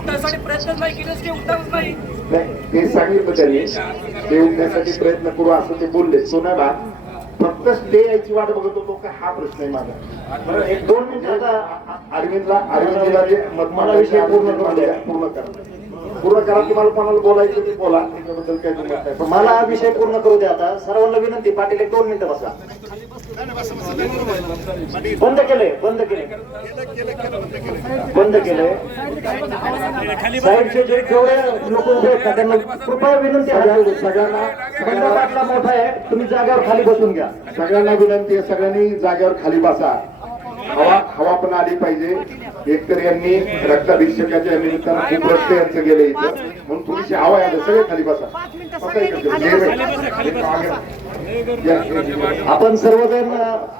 उठण्यासाठी प्रयत्न नाही केलेच ते उठणारच नाही. ते सांगितलं त्यांनी, ते उठण्यासाठी प्रयत्न करू असं ते बोलले. सोनाला फक्त स्टे यायची वाट बघत होतो का, हा प्रश्न आहे माझा. बरं, एक 2 मिनिट अरविंदला जे मला विषय पूर्ण पूर्ण करा. तुम्हाला कोणाला बोलायचं ते बोला, त्याच्याबद्दल काही तुम्ही काय. पण मला हा विषय पूर्ण करू द्या. आता सर्वांना विनंती, पाटील 1-2 मिनिटं बसा. बंद केले साहेबचे जे जेवढे लोक उभे आहेत त्यांना कृपया विनंती आहे, सगळ्यांना पाटला मोठा आहे, तुम्ही जागेवर खाली बसून घ्या. सगळ्यांना विनंती आहे, सगळ्यांनी जागेवर खाली बसा. हवा पण आली पाहिजे. एकतर यांनी रक्ताभिषेकाच्या निमित्तानं खूप रक्त यांचं गेले इथं, म्हणून थोडीशी हवा आहे. सगळे खाली बसा. आपण सर्वजण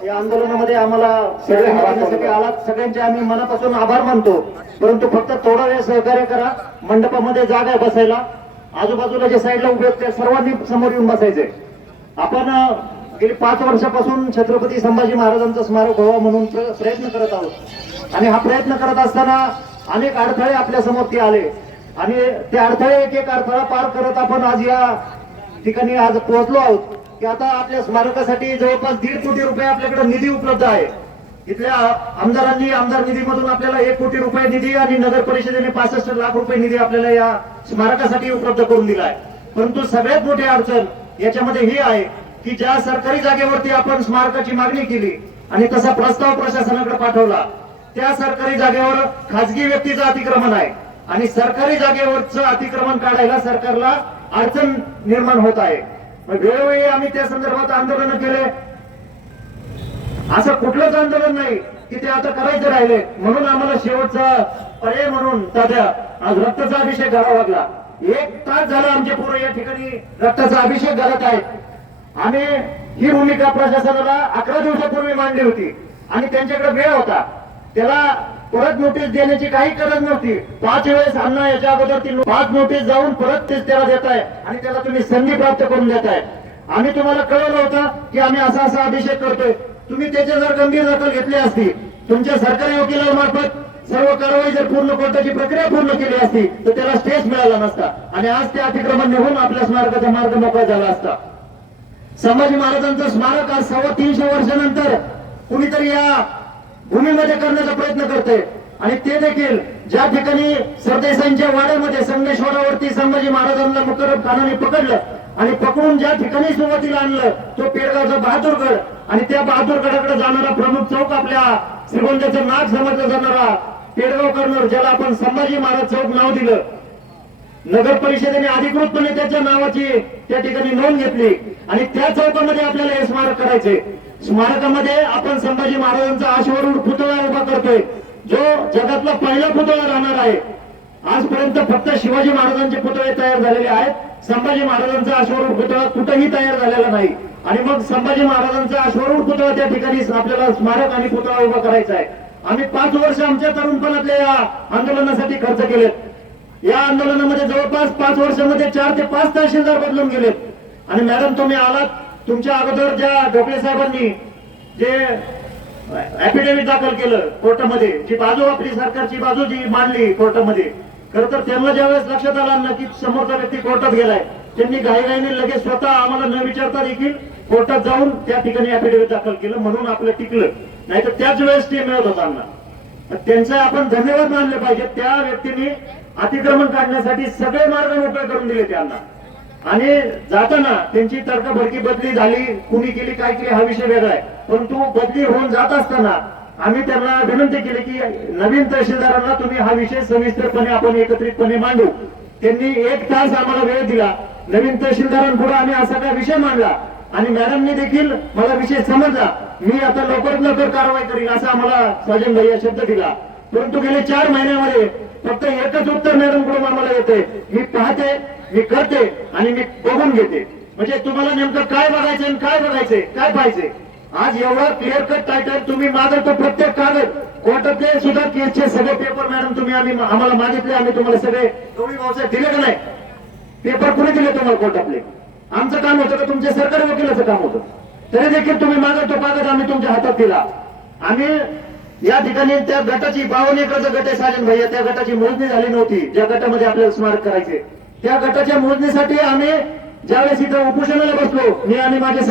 या आंदोलनामध्ये आम्हाला सगळे हवासाठी आलात, सगळ्यांचे आम्ही मनापासून आभार मानतो. परंतु फक्त थोडा वेळ सहकार्य करा. मंडपामध्ये जागा आहे बसायला. आजूबाजूला जे साईडला उभे आहेत त्या सर्वांनी समोर येऊन बसायचे. आपण गेली 5 वर्षापासून छत्रपती संभाजी महाराजांचं स्मारक व्हावं म्हणून प्रयत्न करत आहोत. आणि हा प्रयत्न करत असताना अनेक अडथळे आपल्या समोर ते आले आणि ते अडथळे एक अडथळा पार करत आपण आज या ठिकाणी आज पोहोचलो आहोत की आता आपल्या स्मारकासाठी जवळपास 1.5 कोटी रुपये आपल्याकडे निधी उपलब्ध आहे. इथल्या आमदारांनी आमदार निधीमधून आपल्याला 1 कोटी रुपये निधी आणि नगर परिषदेने 65 लाख रुपये निधी आपल्याला या स्मारकासाठी उपलब्ध करून दिला आहे. परंतु सगळ्यात मोठी अडचण याच्यामध्ये ही आहे की ज्या सरकारी जागेवरती आपण स्मारकाची मागणी केली आणि तसा प्रस्ताव प्रशासनाकडे पाठवला, त्या सरकारी जागेवर खाजगी व्यक्तीचं अतिक्रमण आहे आणि सरकारी जागेवरचं अतिक्रमण काढायला सरकारला अडचण निर्माण होत आहे. वेळोवेळी आम्ही त्या संदर्भात आंदोलन केले. असं कुठलंच आंदोलन नाही की ते आता करायचं राहिले. म्हणून आम्हाला शेवटचा पर्याय म्हणून तात्या आज रक्ताचा अभिषेक घालावा लागला. 1 तास झाला आमचे पोरं या ठिकाणी रक्ताचा अभिषेक घालत आहेत. आम्ही ही भूमिका प्रशासनाला 11 दिवसापूर्वी मांडली होती आणि त्यांच्याकडे वेळ होता. त्याला परत नोटीस देण्याची काही गरज नव्हती. 5 वेळेस अण्णा याच्या अगोदर 5 नोटीस जाऊन परत तेच त्याला देत आहे आणि त्याला तुम्ही संधी प्राप्त करून देत आहे. आम्ही तुम्हाला कळवलं होतं की आम्ही असा अभिषेक करतोय. तुम्ही त्याची जर गंभीर दखल घेतली असती, तुमच्या सरकारी वकिलामार्फत सर्व कारवाई जर पूर्ण कोर्टाची प्रक्रिया पूर्ण केली असती तर त्याला स्टेज मिळाला नसता आणि आज ते अतिक्रमण निघून आपल्या स्मारकाचा मार्ग मोकळा झाला असता. संभाजी महाराजांचं स्मारक आज 350 वर्षानंतर कुणीतरी या भूमीमध्ये करण्याचा प्रयत्न करते आणि ते देखील ज्या ठिकाणी सरदेसाईंच्या वाड्यामध्ये संगमेश्वरावरती संभाजी महाराजांना मुकरब खानाने पकडलं आणि पकडून ज्या ठिकाणी सुरुवातीला आणलं तो पेडगावचा बहादूरगड आणि त्या बहादूरगडाकडे जाणारा प्रमुख चौक आपल्या श्रीगोंद्याचं नाक समजला जाणारा पेडगाव कर्नर, ज्याला आपण संभाजी महाराज चौक नाव दिलं, नगर परिषदेने अधिकृतपणे त्याच्या नावाची त्या ठिकाणी नोंद घेतली आणि त्या चौकामध्ये आपल्याला हे स्मारक करायचे. स्मारकामध्ये आपण संभाजी महाराजांचा अश्वारूढ पुतळा उभा करतोय, जो जगातला पहिला पुतळा राहणार आहे. आजपर्यंत फक्त शिवाजी महाराजांचे पुतळे तयार झालेले आहेत. संभाजी महाराजांचा अश्वारूढ पुतळा कुठेही तयार झालेला नाही आणि मग संभाजी महाराजांचा अश्वारूढ पुतळा त्या ठिकाणी आपल्याला स्मारक आणि पुतळा उभा करायचा आहे. आम्ही 5 वर्ष आमच्या तरुणपणातल्या या आंदोलनासाठी खर्च केलेत. या आंदोलनामध्ये जवळपास 5 वर्षामध्ये 4 ते 5 तहसीलदार बदलून गेलेत आणि मॅडम तुम्ही आलात, तुमच्या अगोदर ज्या ढोकळे साहेबांनी जे ऍफिडेव्हिट दाखल केलं कोर्टामध्ये, जी बाजू आपली सरकारची बाजू जी मांडली कोर्टामध्ये, खरं तर त्यांना ज्यावेळेस लक्षात आलं ना की समोरचा व्यक्ती कोर्टात गेलाय, त्यांनी घाईघाईने लगेच स्वतः आम्हाला न विचारता देखील कोर्टात जाऊन त्या ठिकाणी ऍफिडेव्हिट दाखल केलं, म्हणून आपलं टिकलं. नाहीतर त्याच वेळेस ते मिळत होता. त्यांचा आपण धन्यवाद मानले पाहिजे. त्या व्यक्तीने अतिक्रमण काढण्यासाठी सगळे मार्ग मोकळे करून दिले त्यांना आणि जाताना त्यांची तडकाफडकी बदली झाली, कुणी केली काय केली हा विषय वेगळा आहे. परंतु बदली होऊन जात असताना आम्ही त्यांना विनंती केली की नवीन तहसीलदारांना तुम्ही हा विषय सविस्तरपणे आपण एकत्रितपणे मांडू. त्यांनी 1 तास आम्हाला वेळ दिला. नवीन तहसीलदारांपुढे आम्ही असा काय विषय मांडला आणि मॅडमनी देखील मला विषय समजला, मी आता लवकरात लवकर कारवाई करीन असा आम्हाला साजन भैया शब्द दिला. परंतु गेले 4 महिन्यामध्ये फक्त एकच उत्तर मॅडम कडून आम्हाला येते, मी पाहते, मी करते आणि मी बघून घेते. म्हणजे तुम्हाला नेमकं काय बघायचं आणि काय बघायचंय, काय पाहिजे. आज एवढा क्लिअर कट टायटल तुम्ही मागतो. प्रत्येक कागद कोर्टातले सुद्धा केसचे सगळे पेपर मॅडम तुम्ही आम्हाला मागितले, आम्ही तुम्हाला सगळे गवळी भाऊसाहेब दिले का नाही? पेपर कुणी दिले तुम्हाला कोर्टातले? आमचं काम होतं का तुमच्या सरकारी वकिलाचं काम होतं? तरी देखील तुम्ही मागतो कागद आम्ही तुमच्या हातात दिला. आम्ही या ठिकाणी त्या गटाची 52 एकरचा गट आहे साजन भैया, त्या गटाची मोजणी झाली नव्हती. ज्या गटामध्ये आपल्याला स्मारक करायचे त्या गटाच्या मोजणीसाठी आम्ही ज्यावेळेस इथं उपोषणाला बसलो, मी आणि माझे